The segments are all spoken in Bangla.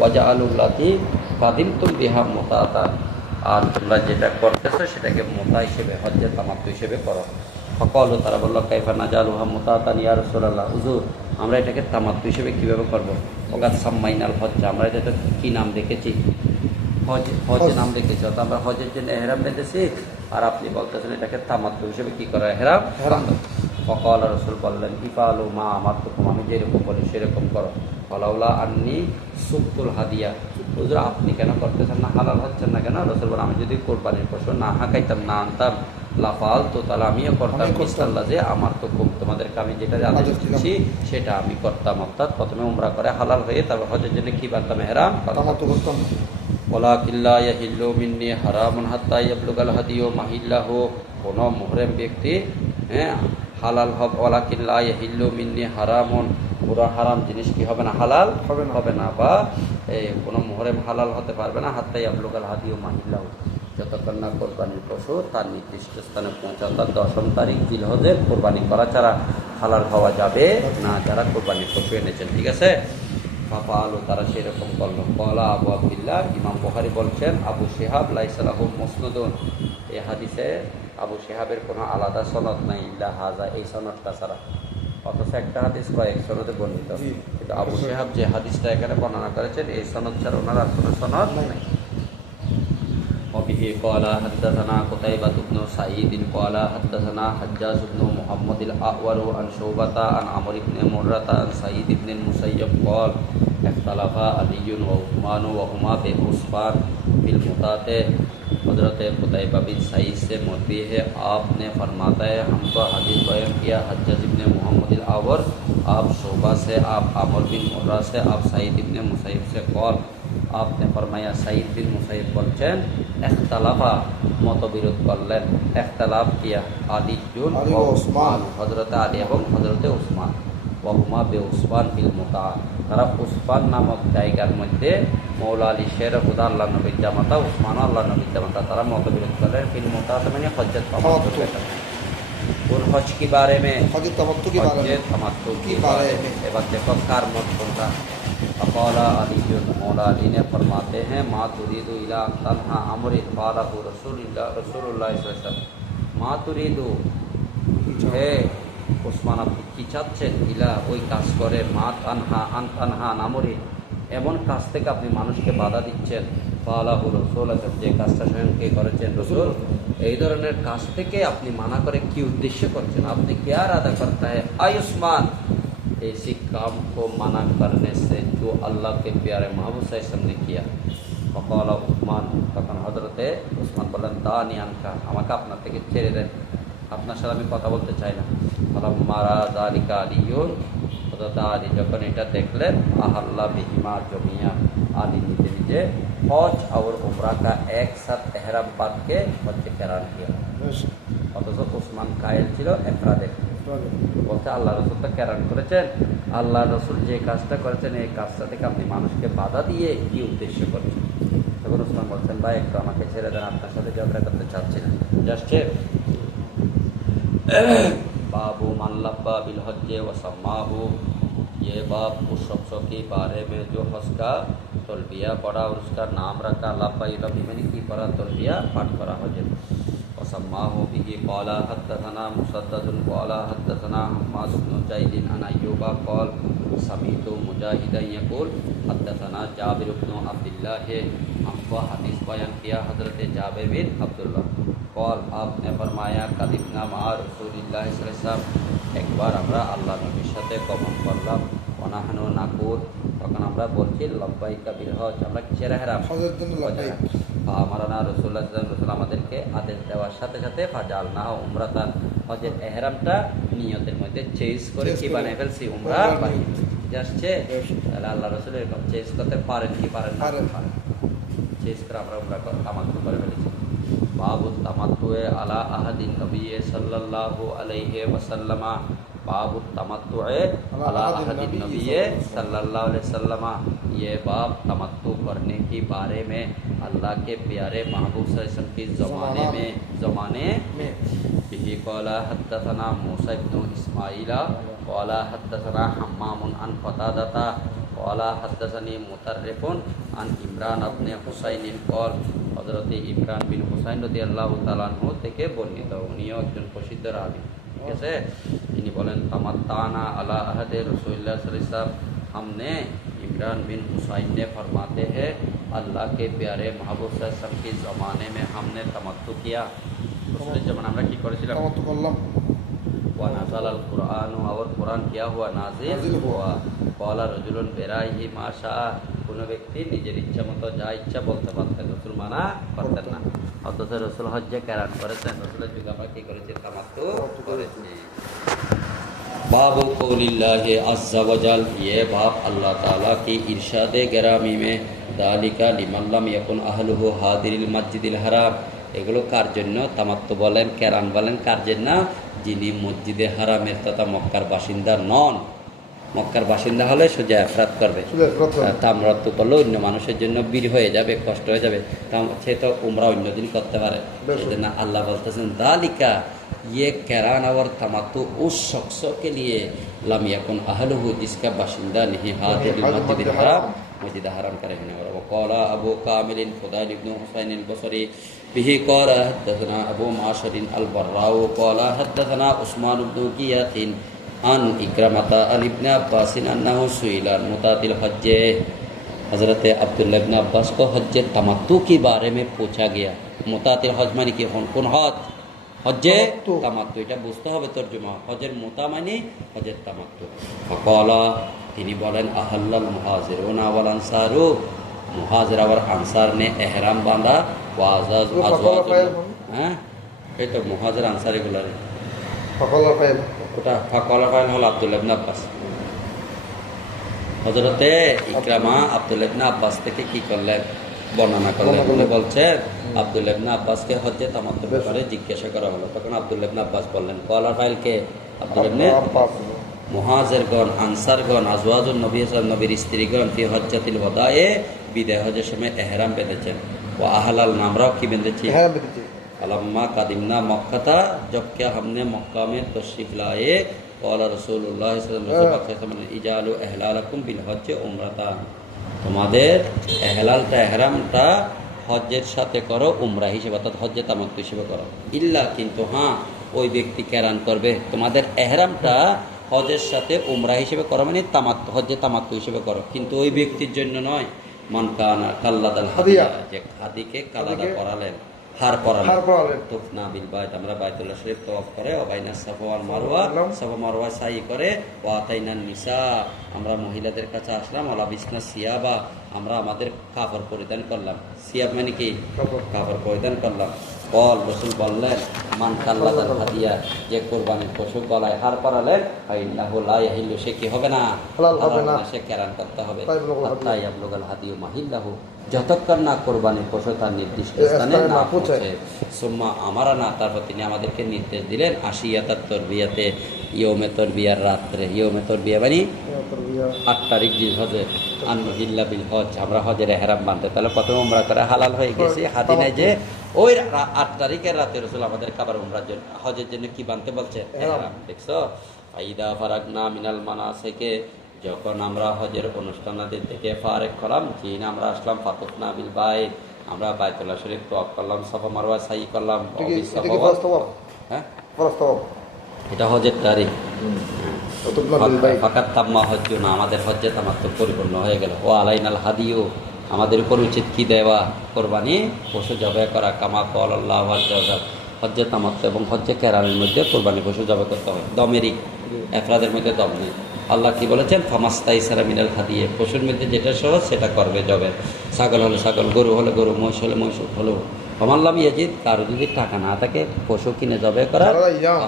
ওয়াজআলুল্লাতি কাদিমতুম বিহা মুতাতা, আর তোমরা যেটা করতেছো সেটাকে মুতা হিসেবে, হজ্জে তামাত্তু হিসেবে করো। ফকালু, তারা বলল কাইফা নাজালুহা মুতাতান ইয়া রাসূলুল্লাহ, হুজুর আমরা এটাকে তামাত্তু হিসেবে কীভাবে করবো? ওগাদ সাম্মাইনাল হজ্জ, আমরা এটা কি নাম রেখেছি? হজ নাম রেখেছি, অর্থাৎ আমরা হজের জন্য এহরাম বেঁধেছি, আর আপনি বলতেছেন এটাকে তামাত্তু হিসেবে কি করা, এহরাম। ফকাল রাসূল বললেন ইফআলু মা আমারতুকুম, আমি যেরকম বলি সেরকম করো। ফলাউলা আন্নি সুক্তুল হাদিয়া, হুজুর আপনি কেন করতেছেন না, হালাল হচ্ছেন না কেন? রাসূল বলেন আমি যদি কোরবানির পশু না হাঁকাইতাম, না আনতাম, লাফাল তো তাহলে আমিও করতাম ইনশাআল্লাহ, যে আমার তো খুব তোমাদেরকে আমি যেটা আদেশ দিচ্ছি সেটা আমি করতাম। অর্থাৎ প্রথমে উমরা করে হালাল হয়ে তারপর হজের জন্য কি বানতাম, এহরাম করতাম। ওয়ালাকিল্লা ইয়াহিল্লু মিন্নি হারামুন হাত্তা ইয়াবলুগাল হাদিয়ু মাহিল্লাহু, কোনো মুহরিম ব্যক্তি হালাল হবে, ওয়ালাকিল্লা ইয়াহিল্লু মিন্নি হারামুন, পুরো হারাম জিনিস কি হবে না, হালাল হবে না, বা কোনো মুহরিম হালাল হতে পারবে না, হাত্তা ইয়াবলুগাল হাদিয়ু মাহিল্লাহু, যতক্ষণ না কোরবানির পশু তার নির্দিষ্ট স্থানে পৌঁছা, অর্থাৎ 10ম তারিখ জিলহজে কোরবানি করা ছাড়া হালাল হওয়া যাবে না, যারা কোরবানির পশু এনেছেন। ঠিক আছে, ফাফা আলু, তারা সেরকম করলো। কলা আবু আবদুল্লাহ, ইমাম বুখারী বলছেন আবু শিহাব লাইসা লাহু মুসনাদুন, এই হাদিসে আবু শিহাবের কোনো আলাদা সনদ নাই, ইল্লা হাজা, এই সনদটা ছাড়া। অথচ একটা হাদিস কয়েক সনদে বর্ণিত, কিন্তু আবু শিহাব যে হাদিসটা এখানে বর্ণনা করেছেন এই সনদ ছাড়া ওনার আর কোনো সনদ নাই। وبه قال حدثنا قتيبة بن سعيد قال حدثنا حجاج بن محمد الأعور عن شعبة عن عمرو بن مرة عن سعيد بن المسيب قال اختلف علي وعثمان وهما بعثمان في المتاة। हजरत कुतैबा बिन सईद से मरवी है, आपने फरमाता है हमको हदीस बयान किया हज्जाज इब्ने मोहम्मद अल-आवर, आप शोबा से, आप आमर बिन मुर्रा से, आप सईद इब्ने मुसैब से कॉल, आपने फरमाया सईद बिन मुसैब বলছেন ইখতালাফা, মতবিরোধ করলেন, ইখতালাফ কিয়া আলিজুন ওয়া উসমান, হযরত আলী এবং হযরত উসমান, ওয়াহুমা বিউসমান বিল মুতা, তারা উসমান নামক জায়গার মধ্যে মৌলা আলী শের খুদা আল্লাহ নবীর জামাতা, উসমান আল্লাহ নবীর জামাতা, তারা মতবিরোধ করলেন ফিল মুতা মানে হজ্জত তামাত্তু, কোন হজ কি বারে মে, হজ্জত তামাত্তু কি বারে মে। এবার দেখো কার মত কোনটা। अक़ाला अलीजुन, मौला अली ने फरमाते हैं मा तुरीदु इला तन्हा अमर क़ालहु रसूलुल्लाह सल्लल्लाहु अलैहि वसल्लम, मा तुरीदु হে ওসমান আপনি কি চাচ্ছেন, ইলা ওই কাজ করে, মা তানহা আন তানহা নামরি, এমন কাজ থেকে আপনি মানুষকে বাধা দিচ্ছেন, क़ालहु রসুল, যে কাজটা স্বয়ংকে করেছেন রসুল, এই ধরনের কাজ থেকে আপনি মানা করে কি উদ্দেশ্য করছেন, আপনি क्या इरादा करता है आय उस्मान, ऐसी काम को मना करने से जो अल्लाह के प्यारे महबूब सल्लल्लाहु ने किया। फकाला उस्मान, তখন হযরতে উসমান বললেন দানি আনকা, আমাকে আপনার থেকে ছেড়ে দেন, আপনার সাথে আমি কথা বলতে চাই না। ফালাম্মারা যালিকা আলিয়ুন, হযরত আলী যখন এটা দেখলেন, আহাল্লা বিহিমা জমিয়া, আলী নিজে নিজে হজ और उम्रा का एक साथ एहराम बांध के हज करार किया। অথচ উসমান কায়েল ছিল ইফরাদে, বলতে আল্লাহ রসুল তো কেরান করেছেন, আল্লাহ রসুল যে কাজটা করেছেন এই কাজটা থেকে আপনি মানুষকে বাধা দিয়ে কি উদ্দেশ্য করেছেন। তখন উসমান বলছেন ভাই একটু আমাকে ছেড়ে দেন, আপনার সাথে ঝগড়া করতে চাচ্ছি না। জাস্ট बाबू मन लब्बा बिल हज्जे व सम्माहु, ये बाप उस शख्सों के बारे में जो हज का तलबिया पढ़ा और उसका नाम रखा, लब्बा लब्बी मैंने की पढ़ा, तलबिया पाठ करा हज व सम्माहु बिही। क़ाला हद्दसना मुसद्ददुन क़ाला हद्दसना हम्माद बिन ज़ैद अन अय्यूबा क़ाल समीअतु मुजाहिदन यक़ूल हद्दसना जाबिर बिन अब्दुल्लाह, हमको हदीस बयान किया हज़रत जाबिर बिन अब्दुल्लाह कॉल, आपने फरमाया कदिमना मा रसूलिल्लाह सल्लल्लाहु अलैहि वसल्लम, एक बार আমরা আল্লাহ নবীর সাথে গমন করলাম, ওয়ানাহনু নাকুল, তখন আমরা বলছি লব্বাইকা বিল হজ, আমরা কিসের ইহরাম, হজের জন্য লব্বাইক। আমারানা রাসূলুল্লাহ সাল্লাল্লাহু আলাইহি ওয়াসাল্লাম আমাদেরকে আদেশ দেওয়ার সাথে সাথে ফাজালনা উমরাতান, হজের ইহরামটা নিয়তের মধ্যে চেঞ্জ করে কি বানাই ফেলছি, উমরা বানিয়ে যাচ্ছে। তাহলে আল্লাহ রাসূল এরকম চেঞ্জ করতে পারেন কি পারেন না, পারেন, চেঞ্জ করে আমরা উমরা তামাত্তু করে ফেলেছি। बाबु तमत्तुए अला अहदिन नबी सल्लल्लाहु अलैहि वसल्लम, बाबु तमत्तुए अला अहदिन नबी सल्लल्लाहु अलैहि वसल्लम, ये बाब तमत्तु करने के बारे में अल्लाह के प्यारे महबूब सल्लल्लाहु अलैहि वसल्लम के ज़माने में। बिही क़ाला हद्दसना मूसा इब्न इस्माइल क़ाला हद्दसना हम्माम अन क़तादता قال حدثني مطرف عن ইমরান ইবনে হুসাইন قال হযরত ইমরান বিন হুসাইন রাদিয়াল্লাহু তাআলা আনহু থেকে বর্ণিত, উনিও একজন প্রসিদ্ধ রাবী। ঠিক আছে, তিনি বলেন তামাত্তানা আলা আহদে রাসূলুল্লাহ সাল্লাল্লাহু আলাইহি ওয়াসাল্লাম, हमने इमरान बिन हुसैन ने फरमाते हैं अल्लाह के प्यारे महबूब सल्लल्लाहु अलैहि वसल्लम के ज़माने में हमने तमत्तु किया। रसूलेर ज़माने আমরা কি করেছিলাম? তামাত্তু করলাম। ওয়া নাযালাল কুরআন, और कुरान क्या हुआ? नाजिल हुआ। ক্বালা রাজুলুন বিরাইহি মা শাআ, কোন ব্যক্তি নিজের ইচ্ছা মতো যা ইচ্ছা বলতে পারতেন, রাসূল মানা করতেন না। অথচ রাসূল হজ্জে কেরান করেছেন, রাসূলের যুগে আমরা কি করেছি? তামাত্তু করেছি। बाबु कौलिल्लाह अज़्ज़ा वजल, ये बाप अल्लाह ताला की इरशाद ग्रामी में दालिका लिमन लम यकुन अहलुहु हादिरिल मस्जिदिल हराम, এগুলো কার জন্য? তামাত্তু বলেন, কেরান বলেন, কার জন্য? যিনি মসজিদে হারামের তথা মক্কার বাসিন্দা নন। মক্কার বাসিন্দা হলে সোজা এফরাত করবে, তামাত্তু করলে অন্য মানুষের জন্য বীর হয়ে যাবে, কষ্ট হয়ে যাবে, সে তো উমরা অন্য দিন করতে পারে। সেজন্য আল্লাহ বলতেছেন दालिका, ये कैरान और तमत्तु उस शख्स के लिए लम यकुन अहलुहु, जिसका बाशिंदा नहीं हादिर मस्जिद हराम, मस्जिद हराम का रहने वाला। वक़ाला अबू कामिल फुदाइल इब्न हुसैन अल-बसरी बिही क़ाला हद्दसना अबू माशर अल-बर्राउ क़ाला हद्दसना उस्मान इब्न गियाथिन अन इक्रामता अन इब्न अब्बास अन्नहु सुइला मुतातिल हज्ज, हज़रत अब्दुल्लाह इब्न अब्बास को हज्ज तमत्तु के बारे में पूछा गया। मुतातिल हज माने कि কোন হজ? হজ্জে তামাত্তু, এটা বুঝতে হবে তরজমা। হজের মুতা মানে হজের তামাত্তু। ফাকালা, তিনি বলেন আহাল্লাল মুহাজিরুনা ওয়াল আনসারু, মুহাজির আর আনসার ने এহরাম বাঁধা, ওয়াজাজ আজওয়াজ, হ্যাঁ এই তো মুহাজির আনসার এগুলো। ফাকালা ফাইল, ওটা ফাকালা ফাইল হলো আব্দুল্লাহ ইবনে আব্বাস। হযরতে ইকরামা আব্দুল্লাহ ইবনে আব্বাস থেকে কি করলেন? বর্ণনা করলেন। উনি বলছেন আব্দুল্লাহ ইবনে আব্বাসকে হজ্জে তামাত্তুর ব্যাপারে জিজ্ঞাসা করা হলো, তখন আব্দুল্লাহ ইবনে আব্বাস বললেন, কলা ফাইল কে? আব্দুল্লাহ ইবনে আব্বাস। মুহাজিরগণ, আনসারগণ, আজওয়াজুন নবী সাল্লাল্লাহু আলাইহি ওয়াসাল্লাম, নবীর স্ত্রীগণ ফি হজ্জাতিল ওয়াদায়ে, বিদায় হজের সময় ইহরাম বেঁধেছেন। ও আহলাল, আমরাও কি বেঁধেছি? ইহরাম বেঁধেছি। আলাম্মা কাদিমনা মক্কাতা, जब क्या हमने मक्का में तशरीफ लाए, কলা রাসূলুল্লাহ সাল্লাল্লাহু আলাইহি ওয়াসাল্লাম ইজালু ইহলালাকুম বিল হজ্জ উমরাতা, তোমাদের এহলালটা এহরামটা হজ্জের সাথে করো উমরা হিসেবে, অর্থাৎ হজ্জে তামাত্তু হিসেবে করো। ইল্লা, কিন্তু হ্যাঁ, ওই ব্যক্তি কেরান করবে, তোমাদের এহরামটা হজের সাথে উমরা হিসেবে করো, মানে তামাত্তু, হজ্জে তামাত্তু হিসেবে করো, কিন্তু ওই ব্যক্তির জন্য নয়। মান কানা কাল্লাদাল হাদিয়া, যে হাদিকে কালাদা পরালেন, হার পরালেন। তুফনা বিল বাইত, আমরা বাইতুল্লাহ শরীফ তওয়াফ করে, ওয়াবাইনা সাফা ওয়াল মারওয়া, সাফা মারওয়া সাই করে, ওয়া আতাইনান নিসা, আমরা মহিলাদের কাছে আসলাম, ওয়া লাবিসনা সিয়াবা, আমরা আমাদের কাপড় পরিধান করলাম। সিয়াব মানে কি? কাপড় পরিধান করলাম। কল, রাসূল বললেন, মান কাল্লাদাল হাদিয়া, যে কুরবানির পশু গলায় হার পরালেন, ফাইন্নাহু লা ইয়াহিল্লু, সে কি হবে না? হালাল হবে না, সে কেরান করতে হবে। হাত্তা ইয়াবলুগাল হাদিয়ু মাহিল্লাহু, যতক্ষণ না কোরবানির পশু তার নির্দিষ্ট স্থানে না পৌঁছে। সুম্মা আমারা না, তারপর তিনি আমাদেরকে নির্দেশ দিলেন, আশিয়াতাত তরবিয়াতে, ইয়মে তরবিয়ার রাত্রে, ইয়মে তরবিয়া মানে 8 তারিখ জিলহজে, আনহিল্লা বিল হজ, আমরা হজের এহরাম বাঁধতে, তাহলে প্রথমে উমরা করে হালাল হয়ে গেছে। হাদি নাই যে ওই 8 তারিখের রাতে রাসূল আমাদের আবার উমরার জন্য, হজের জন্য কি বাঁধতে বলছে? এহরাম। দেখছো, ফাইদা ফারাগনা মিনাল মানাসিকে, যখন আমরা হজের অনুষ্ঠানাদি থেকে ফারেক করলাম, চীন আমরা আসলাম, ফাতুফনা বিল বাইত, আমরা বাইতুল্লাহ শরীফ তওয়াফ করলাম, সাফা মারওয়া সাই করলাম। হ্যাঁ, এটা হজের তারিখ। ফাকাত তাম্মা হজ্জুনা, আমাদের হজ্জে তামাত্তু পরিপূর্ণ হয়ে গেল। ও আলাইনাল হাদিয়ু, আমাদের উপর উচিত কি দেওয়া? কোরবানি পশু জবাই করা। কামা ক্বালাল্লাহু আযজা ওয়া জাল, হজ্জে তামাত্তু এবং হজ্জে কেরানের মধ্যে কোরবানি পশু জবাই করতে হয়। দমেরই, এফরাদের মধ্যে দম নেই। আল্লাহ কি বলেছেন? ফামাস্তাইসারা মিনাল হাদিয়ে, পশুর মধ্যে যেটা সহজ সেটা করবে জবে। ছাগল হলে ছাগল, গরু হলে গরু, মহিষ হলে মহিষ হলো। ফামাল্লাম ইয়াজিদ, কারো যদি টাকা না থাকে পশু কিনে জবে করা,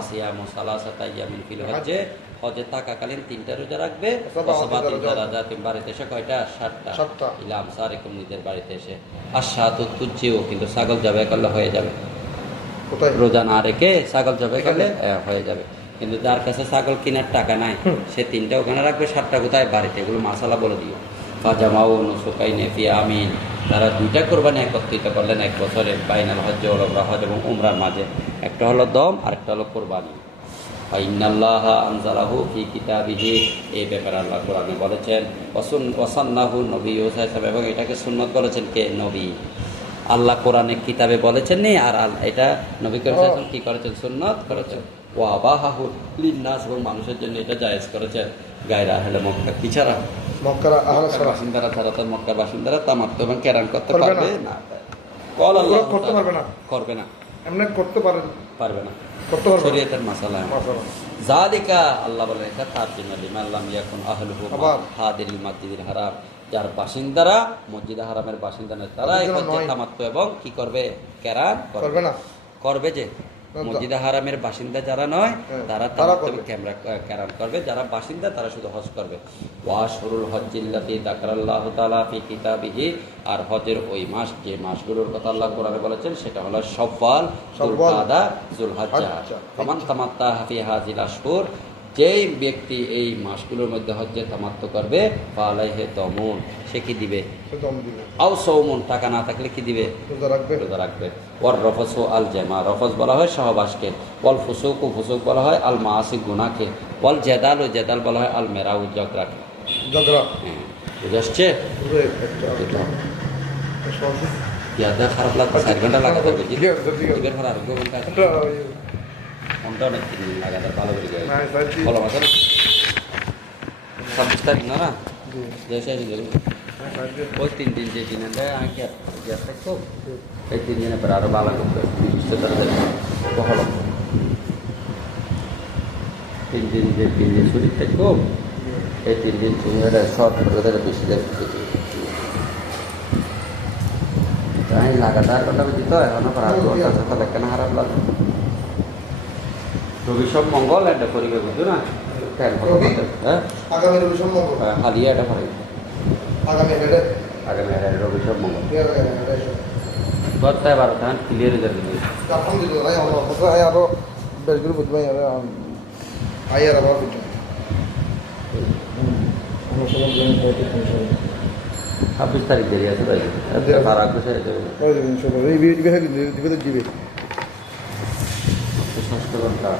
আসিয়ামু সালাসাতা ইয়ামিন ফিল হজ্জে, হজে থাকাকালীন 3টা রোজা রাখবে। সাবাতিন দারাজাতিন, বাড়িতে এসে কয়টা? 7টা। ইলাম সারিকুম, নিজের বাড়িতে এসে। আশাতু তুজিও, কিন্তু ছাগল জবে করলে হয়ে যাবে, রোজা না রেখে ছাগল জবে করলে হয়ে যাবে। কিন্তু যার কাছে ছাগল কেনার টাকা নাই, সে 3টা ওখানে রাখবে, 7টা কোথায়? বাড়িতে। এগুলো মাসালা বলে দিও। ফাজামাউ নুসুকাইনি ফি আমিন, তারা 2টা কোরবানি একত্রিত করলেন 1 বছরে, বাইনাল হজ্জ ওয়াল উমরা, হজ এবং উমরার মাঝে। একটা হলো দম, আরেকটা হলো কোরবানি। ফাইনাল্লাহা আনজালাহু ফি কিতাবিহি, এই ব্যাপারে আল্লাহ কোরআনে বলেছেন। ওয়াসান্নাহু নবী সাল্লাল্লাহু, এবং এটাকে সুন্নত বলেছেন কে? নবী। আল্লাহ কোরআনে কিতাবে বলেছেন নি, আর এটা নবী করিম সাল্লাল্লাহু আলাইহি ওয়াসাল্লাম কি করেছেন? সুন্নত করেছেন। ওয়া বাহাহু লিন্নাস, এবং মানুষের জন্য এটা জায়েজ করেছেন। গায়রা আহলে মক্কা, কি ছাড়া? মক্কার আহলে সারা বাসিন্দারা ছাড়া, তো মক্কার বাসিন্দারা তামাত্তু এবং কেরান করতে করবে পারবে না। কল আল্লাহ করতে পারবে না, করবে না, এমনি করতে পারেন, পারবে না, করতে পারবে না। শরীয়তের মাসালা। মাশাআল্লাহ। জালিকা, আল্লাহ বলেন এটা তারজিমা লিমান লাম ইয়াকুন আহলুহু আবার হাদিল মাসজিদিল হারাম, যার বাসিন্দারা মসজিদ হারামের বাসিন্দা নয়, তারা এই হজ্জে তামাত্তু এবং কি করবে? কেরান করবে না, করবে। যে মসজিদ হারামের বাসিন্দা যারা নয়, তারা তারা তামাত্তু করবে। কেরান করবে। যারা বাসিন্দা তারা শুধু হজ করবে। ওয়াশহুরুল হজ্জিল্লাতী যাকারাল্লাহু তাআলা ফি কিতাবিহি, আর হজের ওই মাস, যে মাসগুলোর কথা আল্লাহ কোরআনে বলেছেন, সেটা হলো শাওয়াল, যুলকাদা, যুলহজ্জা। ফামান তামাত্তা ফি হাযিল আশহুর, যেই ব্যক্তি এই মাসগুলোর মধ্যে হজ্জে তামাত্তু করবে, ফালাইহি দামুন, সে কি দিবে? সে দম দিবে, আও সাওমুন, টাকা না থাকলে কি দিবে? রোজা রাখবে। রোজা রাখবে। ওয়ার রফসু আল জামা, রফস বলা হয় সহবাসকে। ওয়াল ফুসুকু, ফুসুক বলা হয় আল মাআসি, গুনাহকে। ওয়াল জাদাল, ও জাদাল বলা হয় আল মেরাউ, ঝগড়াকে। ঝগড়া হ্যাঁ, বুঝে আসছে? পুরো একটা সহজ। ইয়াদা খারাপ লাগবে, 4 ঘন্টা লাগাতে হবে। ঠিক আছে, ঠিক আছে। জিগের পর আর 2 ঘন্টা, এটা ঘন্টা অনেক 3 দিন লাগাতে, ভালো করে গেলে না সাইজি। বলো মাসে 26 তারিখ না, জি, যে শেষ গেল না সাইজি। ওই 3 দিন যে দিনে দেয়, আমি কি আর থাকবো? এই 3 দিনের পরে আরো ভালো করবে, 20 তারিখ ভালো। 3 দিন যে 3 দিন ছুটি থাকবো, এই 3 দিন ছুটি হলে শর্ট করে বেশি দেয়। তাই লাগাতার কথা দিত, এখনো তাহলে কেন খারাপ লাগে? রবি সব মঙ্গল একটা করিবে, বুঝছো না? হ্যাঁ, আগামী রবি সোমবার, হালিয়া এটা করে আগামী এটা আগামী রবি সব মঙ্গল এটা করতে 12 ধান ক্লিয়ার হয়ে যাবে। আলহামদুলিল্লাহ, আমার কথা আরো বেশগুলো বুঝবাই, আর আইয়ার আবার বুঝবাই। আমরা সবাই জানি হয়তো সমস্যা হবে। 26 তারিখ দেরি আছে তাই তার আগে সেরে যাবে। ওই দিন ইনশাআল্লাহ এই বিয়ে দিবে, দিবে দিবে। 6 ঘন্টা